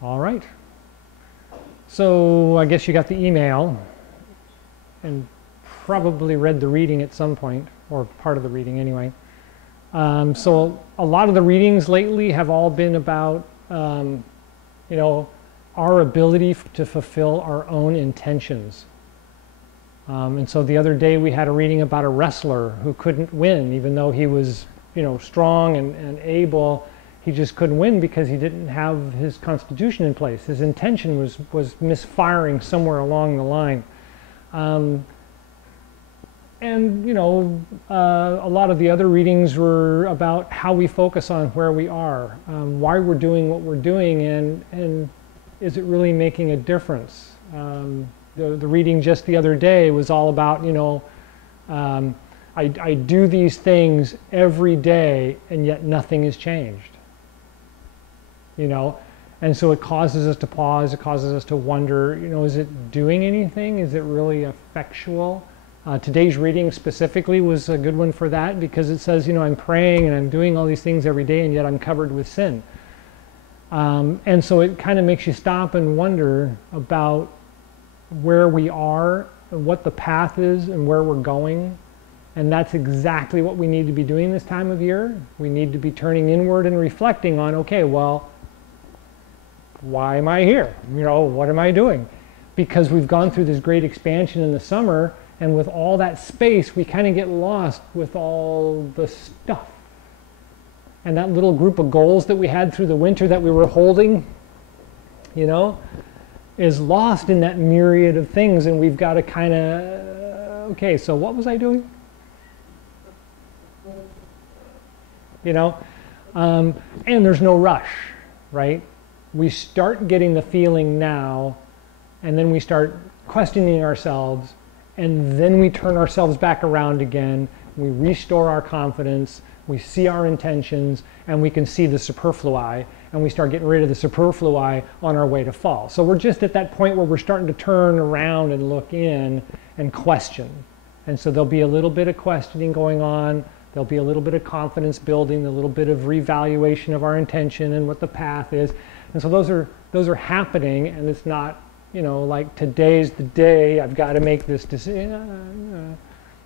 All right. So I guess you got the email and probably read the reading at some point, or part of the reading anyway. So a lot of the readings lately have all been about, you know, our ability to fulfill our own intentions. And so the other day we had a reading about a wrestler who couldn't win, even though he was, you know, strong and able. He just couldn't win because he didn't have his constitution in place. His intention was misfiring somewhere along the line. And, you know, a lot of the other readings were about how we focus on where we are, why we're doing what we're doing, and is it really making a difference? The reading just the other day was all about, you know, I do these things every day and yet nothing has changed. You know, and so it causes us to pause, it causes us to wonder, you know, is it doing anything? Is it really effectual? Today's reading specifically was a good one for that, because it says, you know, I'm praying and I'm doing all these things every day and yet I'm covered with sin. And so it kind of makes you stop and wonder about where we are and what the path is and where we're going. And that's exactly what we need to be doing this time of year. We need to be turning inward and reflecting on, okay, well, why am I here? You know, what am I doing? Because we've gone through this great expansion in the summer, and with all that space, we kind of get lost with all the stuff. And that little group of goals that we had through the winter that we were holding, you know, is lost in that myriad of things, and we've got to kind of, okay, so what was I doing? You know, and there's no rush, right? We start getting the feeling now, and then we start questioning ourselves, and then we turn ourselves back around again. We restore our confidence, we see our intentions, and we can see the superfluous, and we start getting rid of the superfluous on our way to fall. So we're just at that point where we're starting to turn around and look in and question. And so there'll be a little bit of questioning going on. There'll be a little bit of confidence building, a little bit of reevaluation of our intention and what the path is. And so those are happening, and it's not, you know, like today's the day, I've got to make this decision.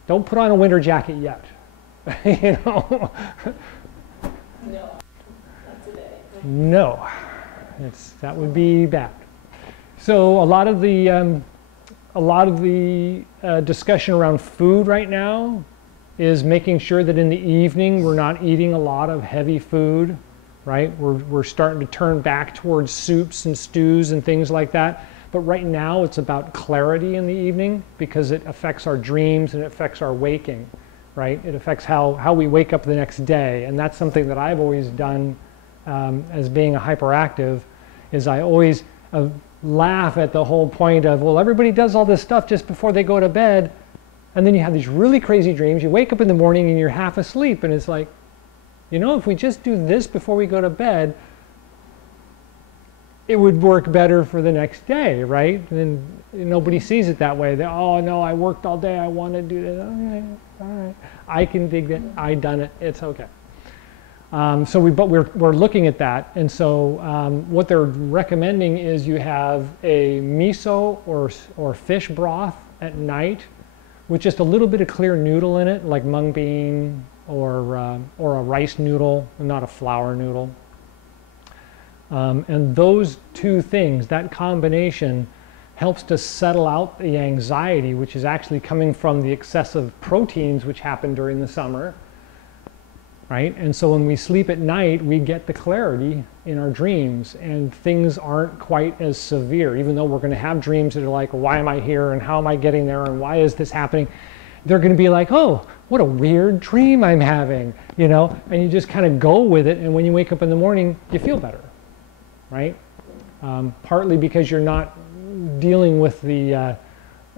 Don't put on a winter jacket yet. You know? No, not today. No, that would be bad. So a lot of the discussion around food right now is making sure that in the evening we're not eating a lot of heavy food, right? We're starting to turn back towards soups and stews and things like that. But right now it's about clarity in the evening, because it affects our dreams and it affects our waking, right? It affects how we wake up the next day. And that's something that I've always done as being a hyperactive, is I always laugh at the whole point of, well, everybody does all this stuff just before they go to bed. And then you have these really crazy dreams. You wake up in the morning and you're half asleep, and it's like, you know, if we just do this before we go to bed, it would work better for the next day, right? And nobody sees it that way. They, oh no, I worked all day, I want to do that. Okay, all right, I can dig that. I done it. It's okay. But we're looking at that, and so what they're recommending is you have a miso or fish broth at night, with just a little bit of clear noodle in it, like mung bean or a rice noodle, not a flour noodle. And those two things, that combination, helps to settle out the anxiety, which is actually coming from the excessive proteins which happen during the summer, right? And so when we sleep at night, we get the clarity in our dreams, and things aren't quite as severe. Even though we're going to have dreams that are like, why am I here, and how am I getting there, and why is this happening? They're going to be like, oh, what a weird dream I'm having, you know? And you just kind of go with it, and when you wake up in the morning, you feel better, right? Partly because you're not dealing with the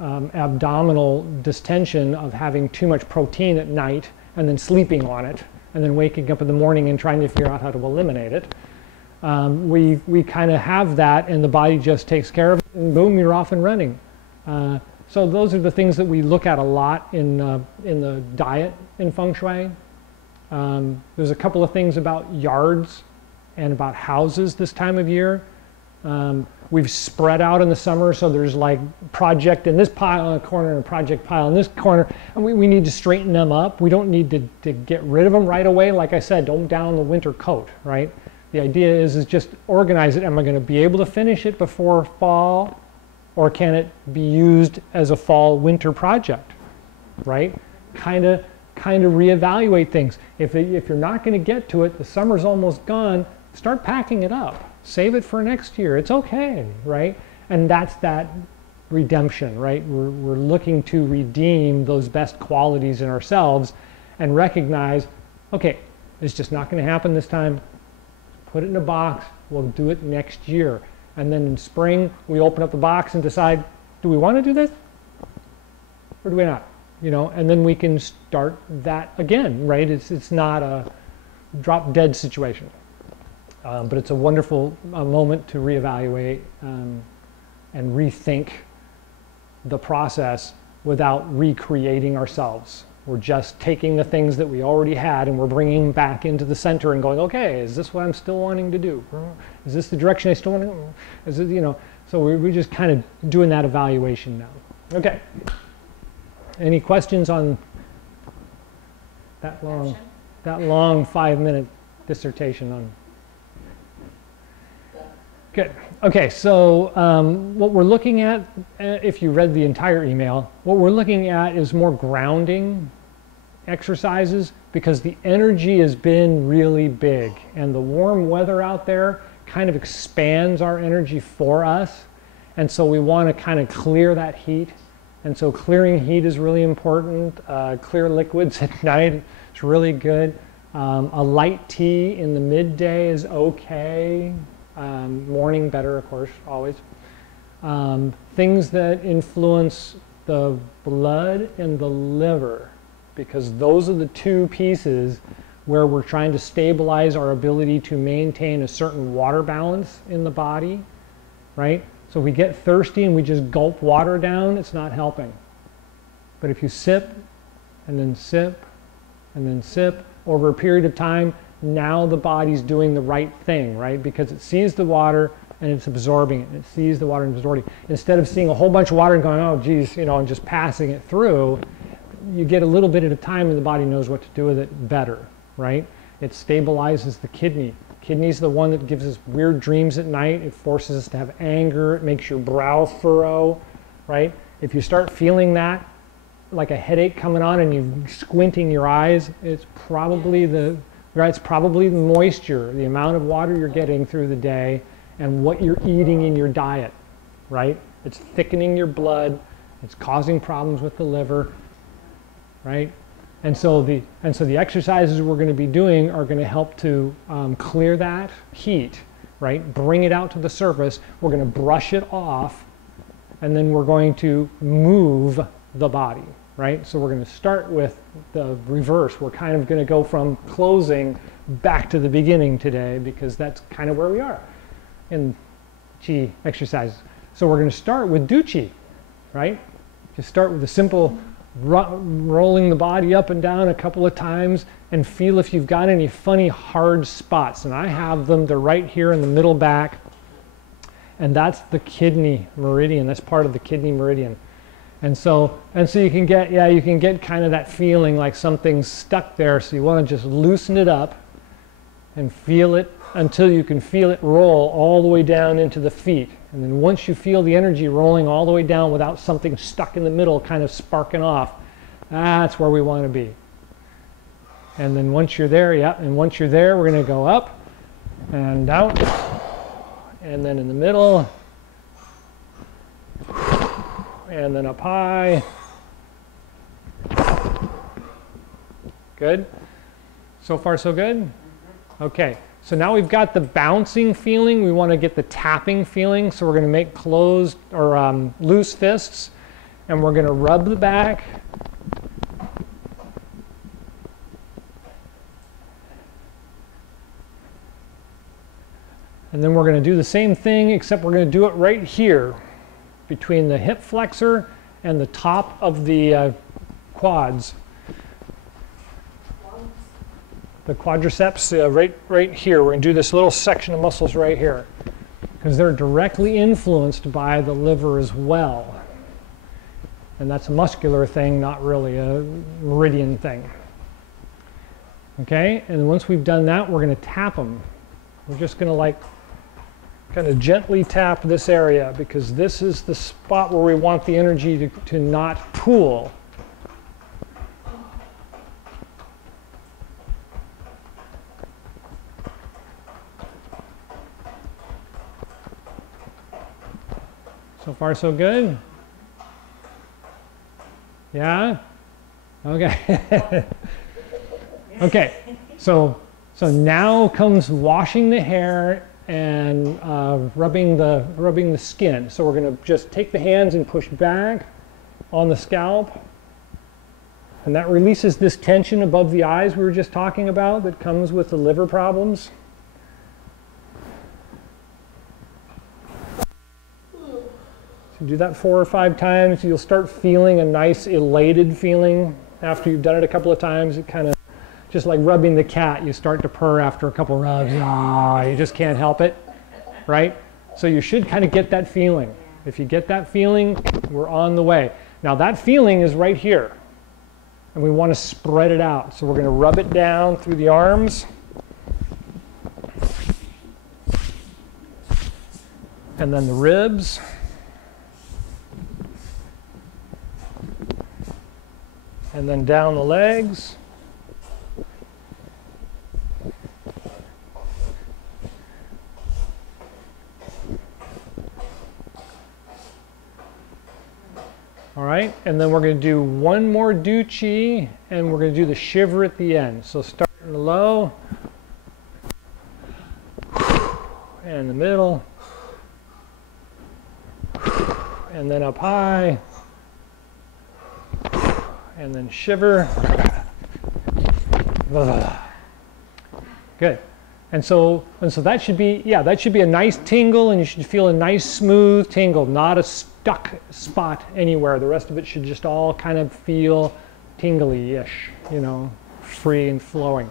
abdominal distension of having too much protein at night and then sleeping on it, and then waking up in the morning and trying to figure out how to eliminate it. We kind of have that, and the body just takes care of it, and boom, you're off and running. So those are the things that we look at a lot in the diet in Feng Shui. There's a couple of things about yards and about houses this time of year. We've spread out in the summer, so there's like project in this pile in a corner and a project pile in this corner, and we need to straighten them up. We don't need to get rid of them right away. Like I said, don't down the winter coat, right? The idea is just organize it. Am I going to be able to finish it before fall, or can it be used as a fall-winter project, right? Kind of reevaluate things. If you're not going to get to it, the summer's almost gone, start packing it up. Save it for next year. It's okay, right? And that's that redemption, right? We're looking to redeem those best qualities in ourselves and recognize, okay, it's just not going to happen this time. Put it in a box. We'll do it next year. And then in spring, we open up the box and decide, do we want to do this or do we not? You know, and then we can start that again, right? It's not a drop dead situation. But it's a wonderful moment to reevaluate and rethink the process without recreating ourselves. We're just taking the things that we already had and we're bringing them back into the center and going, okay, is this what I'm still wanting to do? Is this the direction I still want to go? Is it, you know, so we're just kind of doing that evaluation now. Okay. Any questions on that long 5-minute dissertation on? Good. Okay, so what we're looking at, if you read the entire email, what we're looking at is more grounding exercises because the energy has been really big and the warm weather out there kind of expands our energy for us. And so we want to kind of clear that heat. And so clearing heat is really important. Clear liquids at night is really good. A light tea in the midday is okay. Morning better, of course, always. Things that influence the blood and the liver, because those are the two pieces where we're trying to stabilize our ability to maintain a certain water balance in the body, right? So if we get thirsty and we just gulp water down, it's not helping. But if you sip and then sip and then sip over a period of time, now the body's doing the right thing, right? Because it sees the water and it's absorbing it. It sees the water and absorbing it. Instead of seeing a whole bunch of water and going, oh, geez, you know, and just passing it through, you get a little bit at a time and the body knows what to do with it better, right? It stabilizes the kidney. Kidney's the one that gives us weird dreams at night. It forces us to have anger. It makes your brow furrow, right? If you start feeling that, like a headache coming on and you're squinting your eyes, it's probably the moisture, the amount of water you're getting through the day and what you're eating in your diet, right? It's thickening your blood. It's causing problems with the liver, right? And so the exercises we're going to be doing are going to help to clear that heat, right? Bring it out to the surface. We're going to brush it off, and then we're going to move the body, right? So we're going to start with the reverse. We're kind of going to go from closing back to the beginning today because that's kind of where we are in Chi exercises. So we're going to start with Do Chi, right? Just start with a simple rolling the body up and down a couple of times and feel if you've got any funny hard spots. And I have them. They're right here in the middle back. And that's the kidney meridian. That's part of the kidney meridian. And so you can get kind of that feeling like something's stuck there. So you want to just loosen it up and feel it until you can feel it roll all the way down into the feet. And then once you feel the energy rolling all the way down without something stuck in the middle kind of sparking off, that's where we want to be. And then once you're there, we're going to go up and out. And then in the middle. And then up high. Good? So far so good? Okay. So now we've got the bouncing feeling. We want to get the tapping feeling. So we're going to make closed or loose fists. And we're going to rub the back. And then we're going to do the same thing, except we're going to do it right here between the hip flexor and the top of the quads. The quadriceps, right here. We're going to do this little section of muscles right here. because they're directly influenced by the liver as well. And that's a muscular thing, not really a meridian thing. Okay, and once we've done that, we're going to tap them. We're just going to like kind of gently tap this area, because this is the spot where we want the energy to not pool. So far, so good? Yeah? Okay. Okay, so now comes washing the hair and rubbing the skin. So we're going to just take the hands and push back on the scalp. And that releases this tension above the eyes we were just talking about that comes with the liver problems. So do that 4 or 5 times. You'll start feeling a nice elated feeling after you've done it a couple of times. It kind of, just like rubbing the cat, you start to purr after a couple rubs. You just can't help it, right? So you should kind of get that feeling. If you get that feeling, we're on the way. Now that feeling is right here, and we want to spread it out. So we're going to rub it down through the arms, and then the ribs, and then down the legs. All right, and then we're going to do one more do chi, and we're going to do the shiver at the end. So start in the low, and in the middle, and then up high, and then shiver. Good. And so that should be, that should be a nice tingle, and you should feel a nice smooth tingle, not a stuck spot anywhere. The rest of it should just all kind of feel tingly-ish, free and flowing.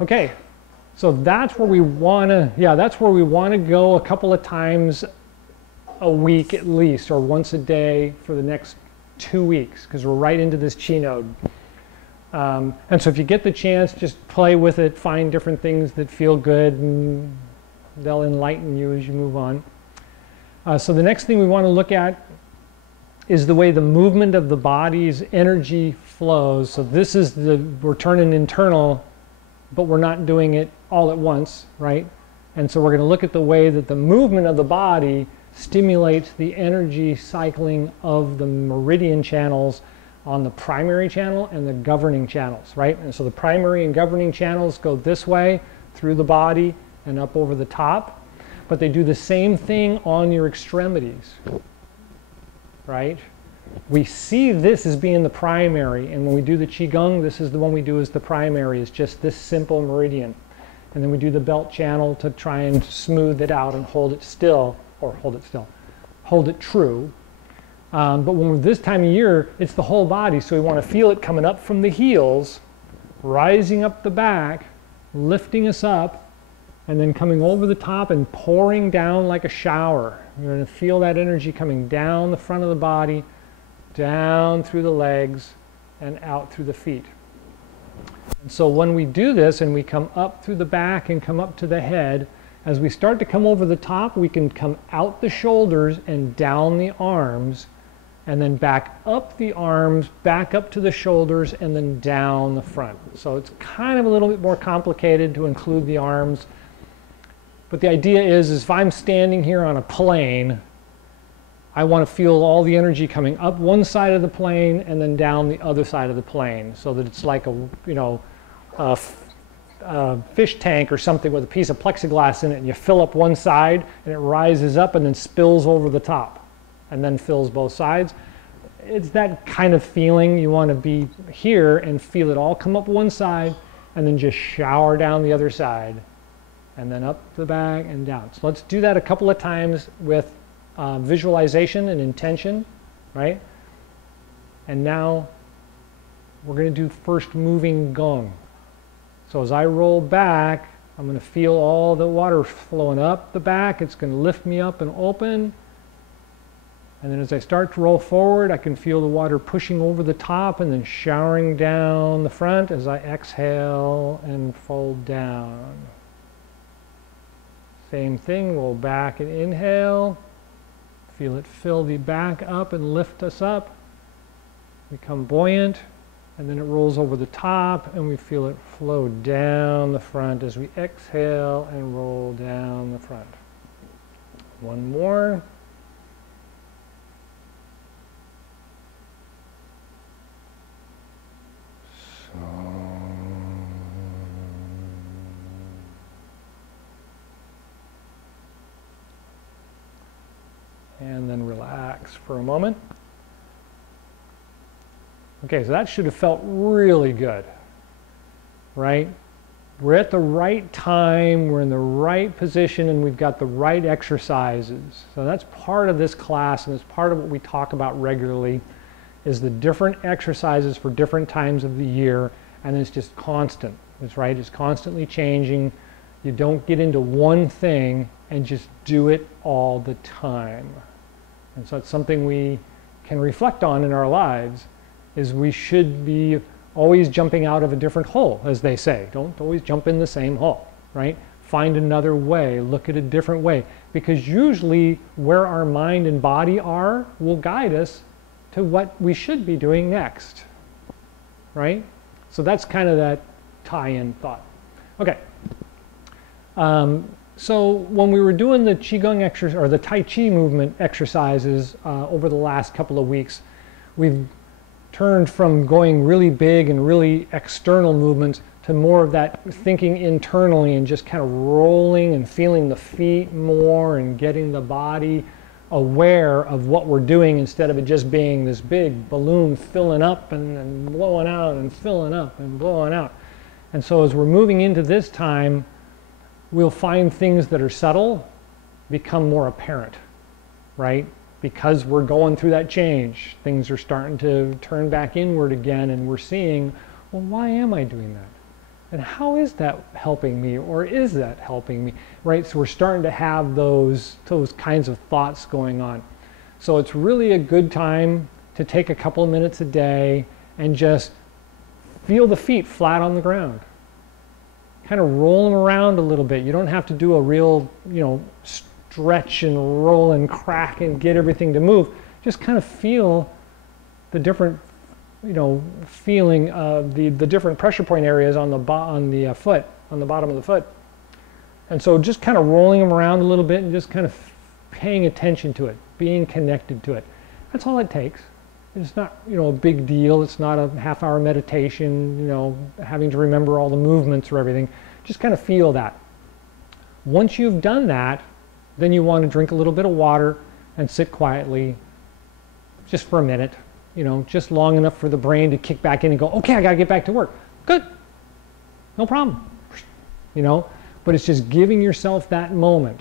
Okay, so that's where we want to, go a couple of times a week at least, or once a day for the next 2 weeks, because we're right into this chi node. And so if you get the chance, just play with it, find different things that feel good, and they'll enlighten you as you move on. So the next thing we want to look at is the way the movement of the body's energy flows. So this is we're turning internal, but we're not doing it all at once, right? And so we're going to look at the way that the movement of the body stimulates the energy cycling of the meridian channels on the primary channel and the governing channels, right? And so the primary and governing channels go this way through the body and up over the top, but they do the same thing on your extremities, right? We see this as being the primary, and when we do the Chi Gung, this is the one we do as the primary, is just this simple meridian. And then we do the belt channel to try and smooth it out and hold it still, hold it true. But when we're this time of year, it's the whole body, so we want to feel it coming up from the heels, rising up the back, lifting us up, and then coming over the top and pouring down like a shower. You're going to feel that energy coming down the front of the body, down through the legs, and out through the feet. And so when we do this and we come up through the back and come up to the head, as we start to come over the top, we can come out the shoulders and down the arms, and then back up the arms, back up to the shoulders, and then down the front. So it's kind of a little bit more complicated to include the arms. But the idea is if I'm standing here on a plane, I want to feel all the energy coming up one side of the plane and then down the other side of the plane, so that it's like a fish tank or something with a piece of plexiglass in it, and you fill up one side and it rises up and then spills over the top and then fills both sides. It's that kind of feeling. You want to be here and feel it all come up one side and then just shower down the other side, and then up the back and down. So let's do that a couple of times with visualization and intention, right? And now we're going to do first moving gong. So as I roll back, I'm going to feel all the water flowing up the back. It's going to lift me up and open. And then as I start to roll forward, I can feel the water pushing over the top and then showering down the front as I exhale and fold down. Same thing, roll back and inhale. Feel it fill the back up and lift us up. Become buoyant. And then it rolls over the top, and we feel it flow down the front as we exhale and roll down the front. One more. And then relax for a moment. Okay, so that should have felt really good, right? We're at the right time, we're in the right position, and we've got the right exercises. So that's part of this class, and it's part of what we talk about regularly, is the different exercises for different times of the year, and it's just constant. It's right, it's constantly changing. You don't get into one thing and just do it all the time. And so it's something we can reflect on in our lives, is we should be always jumping out of a different hole, as they say. Don't always jump in the same hole, right? Find another way, look at a different way, because usually where our mind and body are will guide us to what we should be doing next, right? So that's kind of that tie-in thought. Okay. So when we were doing the Chi Gung exercise, or the Tai Chi movement exercises over the last couple of weeks, we've turned from going really big and really external movements to more of that thinking internally and just kind of rolling and feeling the feet more and getting the body aware of what we're doing instead of it just being this big balloon filling up and blowing out and filling up and blowing out. And so as we're moving into this time, we'll find things that are subtle become more apparent, right? Because we're going through that change. Things are starting to turn back inward again, and we're seeing, well, why am I doing that? And how is that helping me, or is that helping me, right? So we're starting to have those kinds of thoughts going on. So it's really a good time to take a couple of minutes a day and just feel the feet flat on the ground. Kind of roll them around a little bit. You don't have to do a real, stretch and roll and crack and get everything to move. Just kind of feel the different, feeling of the different pressure point areas on the foot, on the bottom of the foot. And so just kind of rolling them around a little bit and just kind of paying attention to it, being connected to it. That's all it takes. It's not, a big deal. It's not a half-hour meditation, having to remember all the movements or everything. Just kind of feel that. Once you've done that, then you want to drink a little bit of water and sit quietly just for a minute, just long enough for the brain to kick back in and go, okay, I got to get back to work. Good. No problem. But it's just giving yourself that moment.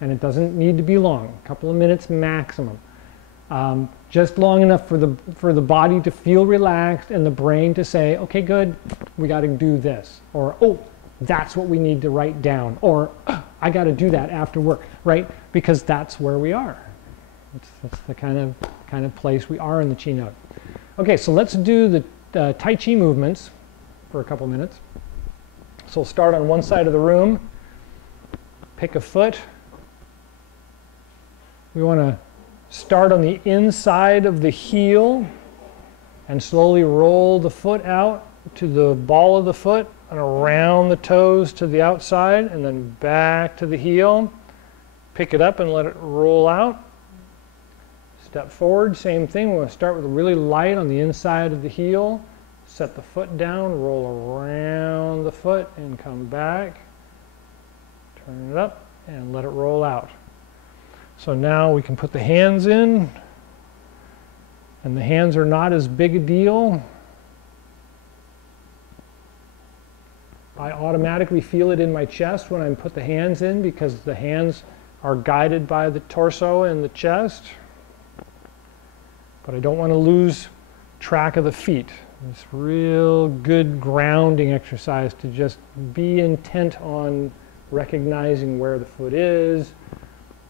And it doesn't need to be long, a couple of minutes maximum. Just long enough for the body to feel relaxed and the brain to say, okay, good, we got to do this. Or, oh, that's what we need to write down. Or, I got to do that after work, right? Because that's where we are. That's the kind of place we are in the Chi note. Okay, so let's do the Tai Chi movements for a couple minutes. So we'll start on one side of the room. Pick a foot. We want to start on the inside of the heel and slowly roll the foot out to the ball of the foot and around the toes to the outside and then back to the heel. Pick it up and let it roll out. Step forward, same thing. We're going to start with really light on the inside of the heel. Set the foot down, roll around the foot and come back. Turn it up and let it roll out. So now we can put the hands in, and the hands are not as big a deal. I automatically feel it in my chest when I put the hands in because the hands are guided by the torso and the chest. But I don't want to lose track of the feet. This real good grounding exercise to just be intent on recognizing where the foot is,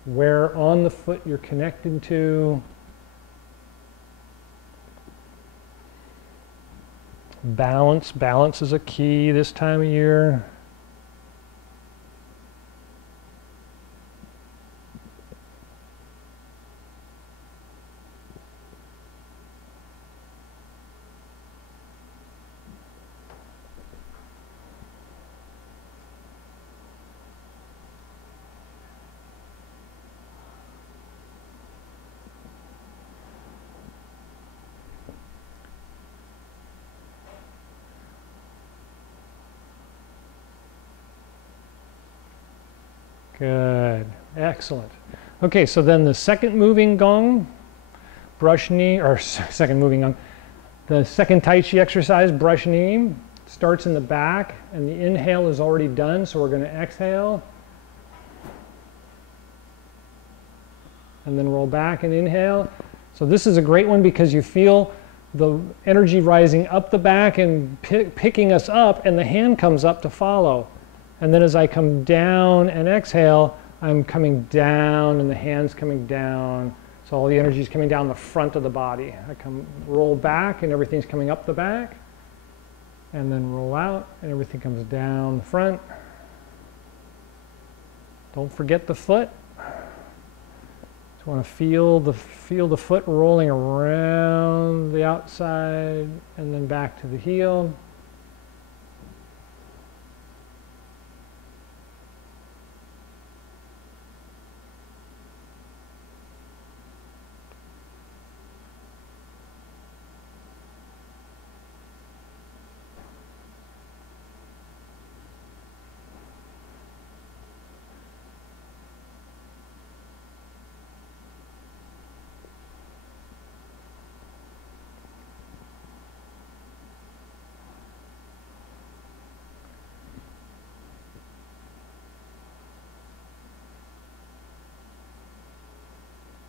where on the foot you're connected to. Balance. Balance is a key this time of year. Good, excellent. Okay, so then the second moving gong, brush knee, or second moving gong, the second Tai Chi exercise, brush knee, starts in the back, and the inhale is already done, so we're going to exhale. And then roll back and inhale. So this is a great one because you feel the energy rising up the back and picking us up, and the hand comes up to follow. And then as I come down and exhale, I'm coming down and the hand's coming down. So all the energy is coming down the front of the body. I roll back and everything's coming up the back. And then roll out and everything comes down the front. Don't forget the foot. Just want to feel the foot rolling around the outside and then back to the heel.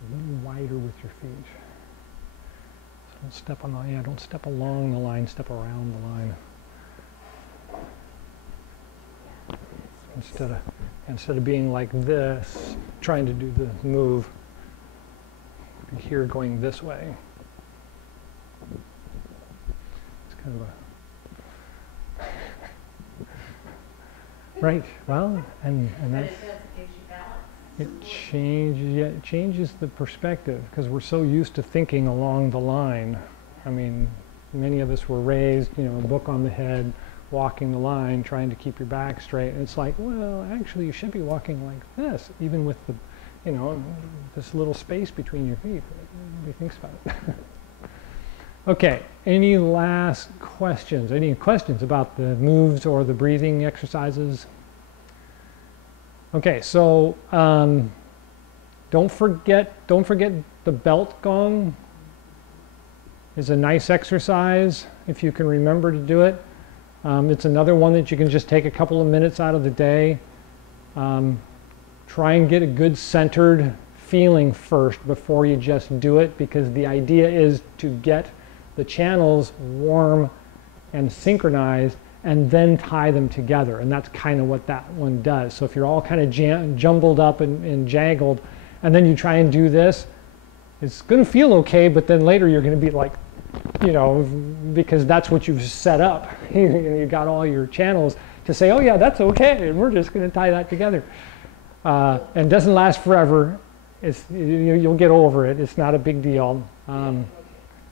A little wider with your feet. So don't step on the, don't step along the line, step around the line. Instead of being like this, trying to do the move, be here going this way. It's kind of a right. Well, and that's. It changes the perspective because we're so used to thinking along the line. I mean, many of us were raised, a book on the head, walking the line, trying to keep your back straight. And it's like, well, actually, you should be walking like this, even with the, this little space between your feet. Nobody thinks about it. Okay, any last questions? Any questions about the moves or the breathing exercises? Okay, so don't forget the belt gong is a nice exercise if you can remember to do it. It's another one that you can just take a couple of minutes out of the day. Try and get a good centered feeling first before you just do it, because the idea is to get the channels warm and synchronized and then tie them together. And that's kind of what that one does. So if you're all kind of jumbled up and jangled, and then you try and do this, it's going to feel okay, but then later you're going to be like, because that's what you've set up. You got all your channels to say, oh yeah, that's okay, and we're just going to tie that together. And it doesn't last forever. You'll get over it. It's not a big deal.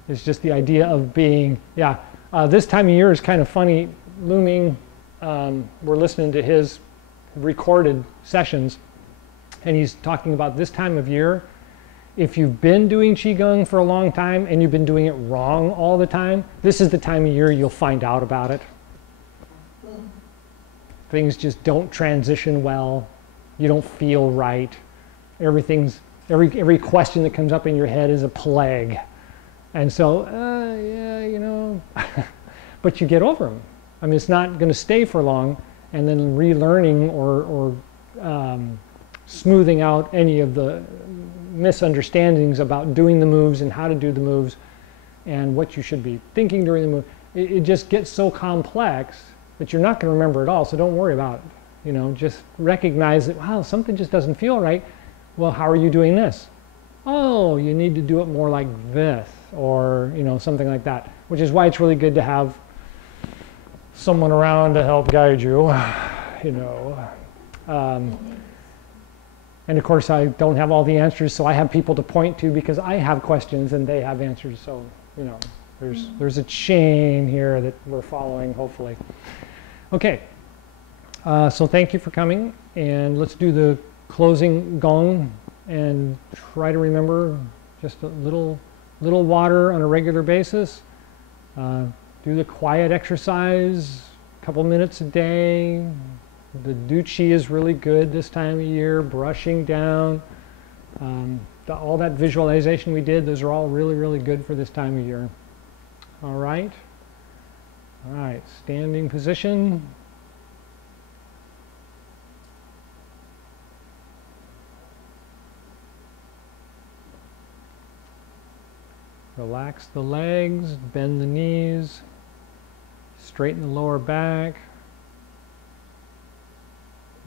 It's just the idea of being, this time of year is kind of funny. Looming, we're listening to his recorded sessions, and he's talking about this time of year. If you've been doing Chi Gung for a long time and you've been doing it wrong all the time, this is the time of year you'll find out about it. Things just don't transition well. You don't feel right. Every question that comes up in your head is a plague. And so, but you get over them. I mean, it's not going to stay for long, and then relearning or smoothing out any of the misunderstandings about doing the moves and how to do the moves and what you should be thinking during the move. it just gets so complex that you're not going to remember it all. So don't worry about it. Just recognize that, wow, something just doesn't feel right. Well, how are you doing this? Oh, you need to do it more like this, or something like that. Which is why it's really good to have someone around to help guide you. And of course, I don't have all the answers, so I have people to point to because I have questions and they have answers. So there's a chain here that we're following, hopefully. Okay, so thank you for coming, and let's do the closing gong and try to remember just a little water on a regular basis. Do the quiet exercise a couple minutes a day. The duchi is really good this time of year, brushing down. All that visualization we did, those are all really, really good for this time of year. All right. All right, standing position. Relax the legs, bend the knees, straighten the lower back.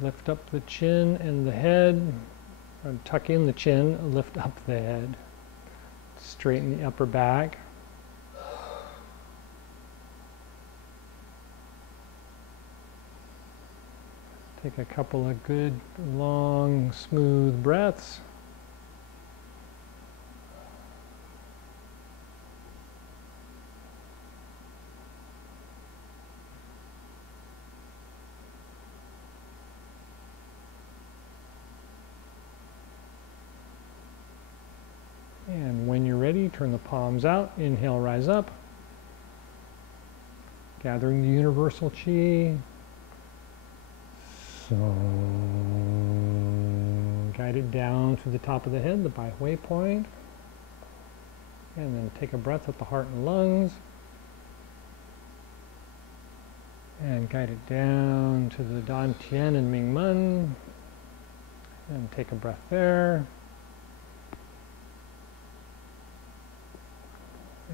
Lift up the chin and the head, or tuck in the chin, lift up the head. Straighten the upper back. Take a couple of good, long, smooth breaths. And when you're ready, turn the palms out. Inhale, rise up. Gathering the universal chi. So, guide it down to the top of the head, the Bai Hui point. And then take a breath at the heart and lungs. And guide it down to the Dan Tian and Ming Men. And take a breath there.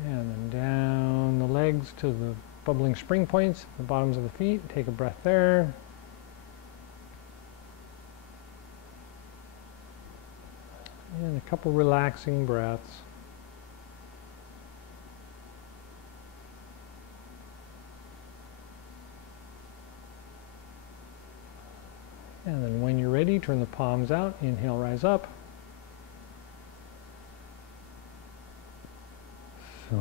And then down the legs to the bubbling spring points, the bottoms of the feet. Take a breath there. And a couple relaxing breaths. And then when you're ready, turn the palms out. Inhale, rise up. So,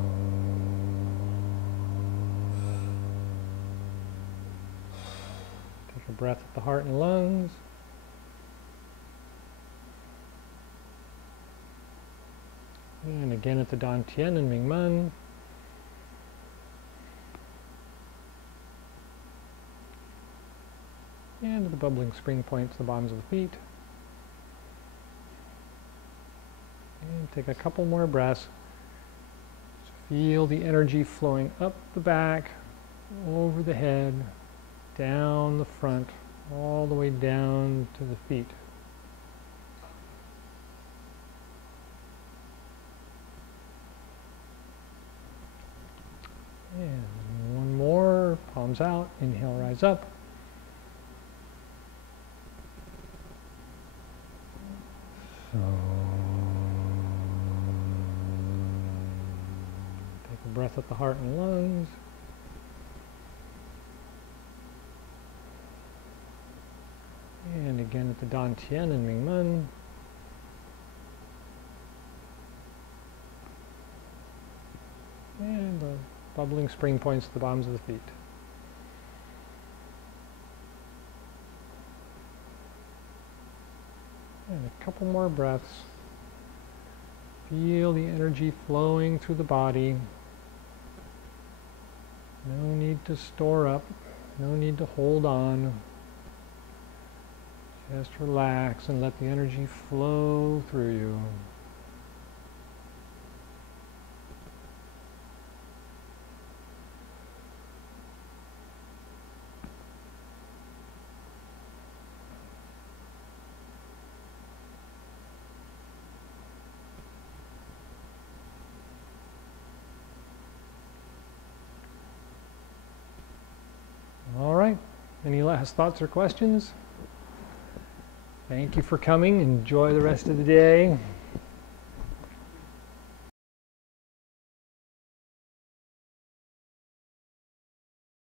take a breath at the heart and lungs. And again at the Dan Tian and Ming Men. And to the bubbling spring points, the bottoms of the feet. And take a couple more breaths. Feel the energy flowing up the back, over the head, down the front, all the way down to the feet. And one more, palms out, inhale, rise up. So, take a breath at the heart and lungs. And again at the Dan Tian and Ming Men. And the bubbling spring points to the bottoms of the feet. And a couple more breaths. Feel the energy flowing through the body. No need to store up. No need to hold on. Just relax and let the energy flow through you. Any last thoughts or questions? Thank you for coming. Enjoy the rest of the day.